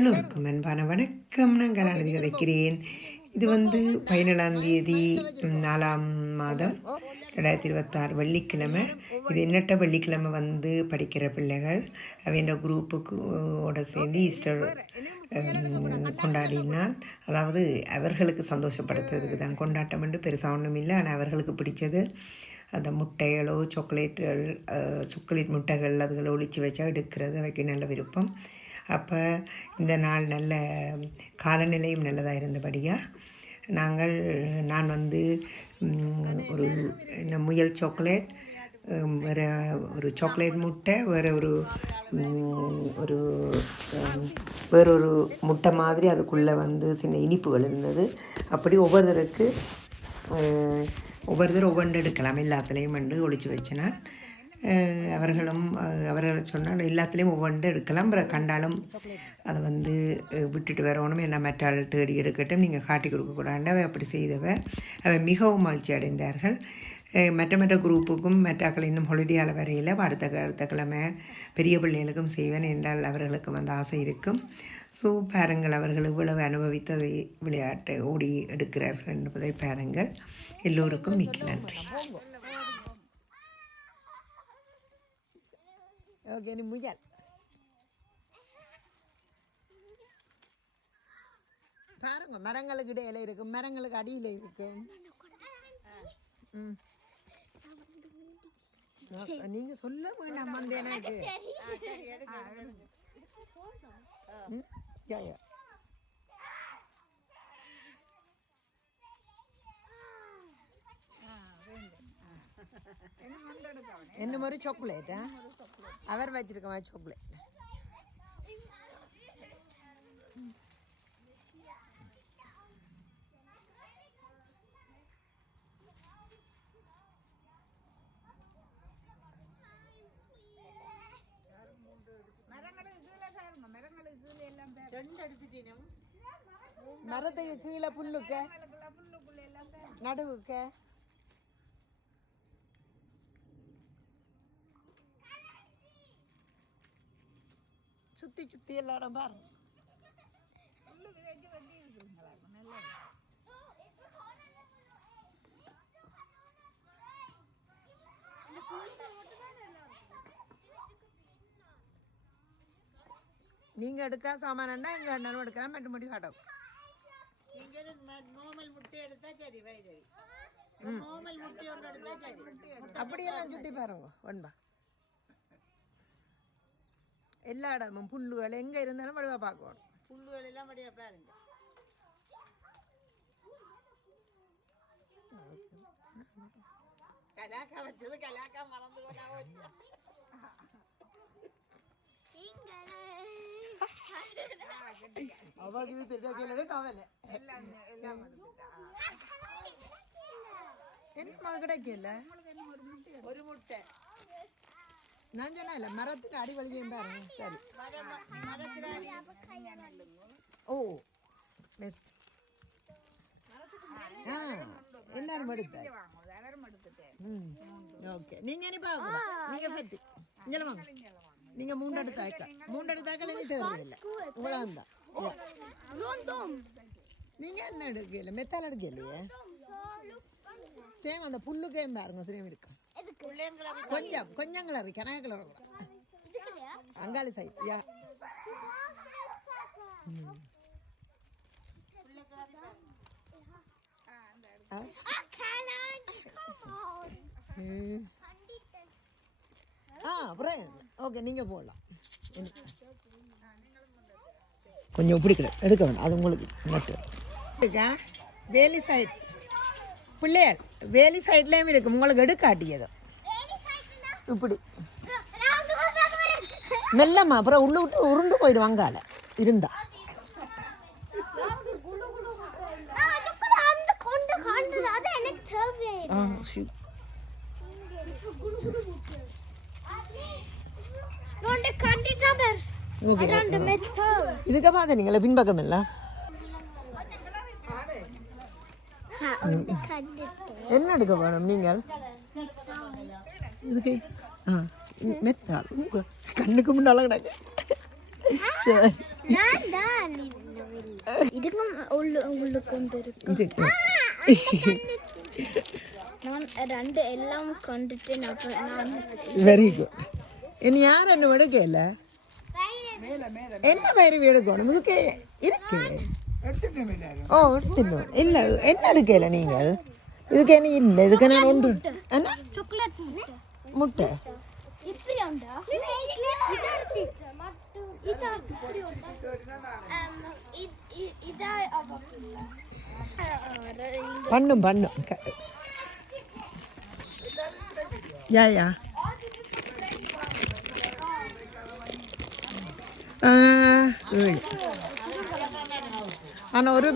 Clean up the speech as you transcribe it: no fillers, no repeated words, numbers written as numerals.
எல்லோருக்கும் அன்பான வணக்கம். நான் கலாநிதி கதைக்கிறேன். இது 17ஆம் தேதி 4ஆம் மாதம் 2026 வெள்ளிக்கிழமை. இது என்னட்ட வெள்ளிக்கிழமை படிக்கிற பிள்ளைகள் அவன் குரூப்புக்கு சேர்ந்து ஈஸ்டர் கொண்டாடினான். அதாவது அவர்களுக்கு சந்தோஷப்படுத்துறதுக்கு தான் கொண்டாட்டம் என்று பெருசாக ஒன்றும் இல்லை. ஆனால் அவர்களுக்கு பிடிச்சது அந்த முட்டைகளோ சாக்லேட் முட்டைகள் அதுகளை ஒழிச்சு வச்சா எடுக்கிறது அவைக்கு நல்ல விருப்பம். அப்போ இந்த நாள் நல்ல காலநிலையும் நல்லதாக இருந்தபடியாக நான் ஒரு முயல் சாக்லேட், வேறு ஒரு சாக்லேட் முட்டை, வேறொரு முட்டை மாதிரி அதுக்குள்ளே சின்ன இனிப்புகள் இருந்தது. அப்படி ஒவ்வொருத்தர் ஒவ்வொன்று எடுக்கலாம். எல்லாத்துலேயும் ஒழிச்சு வச்சினான். அவர்கள் சொன்னால் எல்லாத்துலேயும் ஒவ்வொன்று எடுக்கலாம். அப்புறம் கண்டாலும் அதை விட்டுட்டு வரணும், என்ன மற்றாள் தேடி எடுக்கட்டும், நீங்கள் காட்டி கொடுக்கக்கூடாது. அவை அப்படி அவை மிகவும் மகிழ்ச்சி அடைந்தார்கள். மற்ற குரூப்புக்கும் மற்றாக்கள் இன்னும் ஹாலிடேயால் வரையில் அடுத்த கிழமை பெரிய பிள்ளைகளுக்கும் செய்வேன் என்றால் அவர்களுக்கு ஆசை இருக்கும். ஸோ பாருங்கள், அவர்கள் இவ்வளவு அனுபவித்ததை விளையாட்டை ஓடி எடுக்கிறார்கள் என்பதை பாருங்கள். எல்லோருக்கும் மிக்க நன்றி. ஓகே, நீ முயல் பாருங்க, மரங்களுக்கு இடையில இருக்கும், மரங்களுக்கு அடியில் இருக்கும். நீங்க சொல்ல வேண்டாம். எனக்கு என்ன மாதிரி சாக்லேட்டா அவர் வச்சிருக்க மாதிரி சாக்லேட். மரத்துக்கு கீழே புல்லுக்க நடுவுக்க சுத்தி சுத்தி எல்லாரும் பாருங்க. நீங்க எடுக்க சாமானா எங்க வேணாலும் எடுக்கலாம். மட்டும் மட்டும் காட்டும். அப்படியெல்லாம் சுத்தி பாருங்க. ஒன்பா எல்லா இடமும் புல்லுகள் எங்க இருந்தாலும் வடிவா பார்க்கணும். புல்லுகள் எல்லாம் வடிவா பாருங்க. கலாக்கா வச்சது கலாக்கா மறந்து கிடைக்கல. ஒரு முட்டை நான் சொன்ன மரத்துக்கு அடி வலிக்கையும் பாருங்க. சரி, ஓ மிஸ் எல்லாரும் எடுத்த. ஓகே, நீங்க நீங்க மூண்டெடுத்தாக்கல நீ தேவையில்லை. இவ்வளவுதான். நீங்க என்ன எடுக்கல, மெத்தால் எடுக்கலையே. சேம் அந்த புல்லுக்கையும் பாருங்க. சேம் இருக்கு. கொஞ்சம் கலர் கனக கலர் அங்காளி சைட். யா ஓகே, நீங்க போடலாம். கொஞ்சம் பிடிக்கல எடுக்க வேண்டாம். அது உங்களுக்கு நட்டு இருக்கா. வேலி சைட் பிள்ளையார் வேலி சைட்லேயும் இருக்கு. உங்களுக்கு எடுக்காட்டியது இப்படி மெல்லம்மா. அப்புறம் உள்ள விட்டு உருண்டு போயிடுவாங்க. அங்கால இருந்தா இதுக்கு பார்த்து நீங்கள பின்பக்கம் இல்ல என்ன எடுக்க வேணும் நீங்கள்? இதுக்கு மெத்தால் கண்ணுக்கு முன்னால கிடக்கு. இதுக்கும் உள்ளு கொண்டு இருக்கு இருக்கு நான் ரெண்டு எல்லாம் கொண்டுட்டு நான் வெரி குட் இனி யார் என்ன எடுக்கல என்ன பயிர் எடுக்கணும் இதுக்கு இருக்கு ஓ எடுத்துடணும் இல்லை என்ன எடுக்கல நீங்கள் இதுக்கு என்ன இல்லை இதுக்கு நான் ஒன்று என்ன சாக்லேட் முட்டை இப்படி உண்டா இதா பண்ணும் யா ஆனால் ஒரு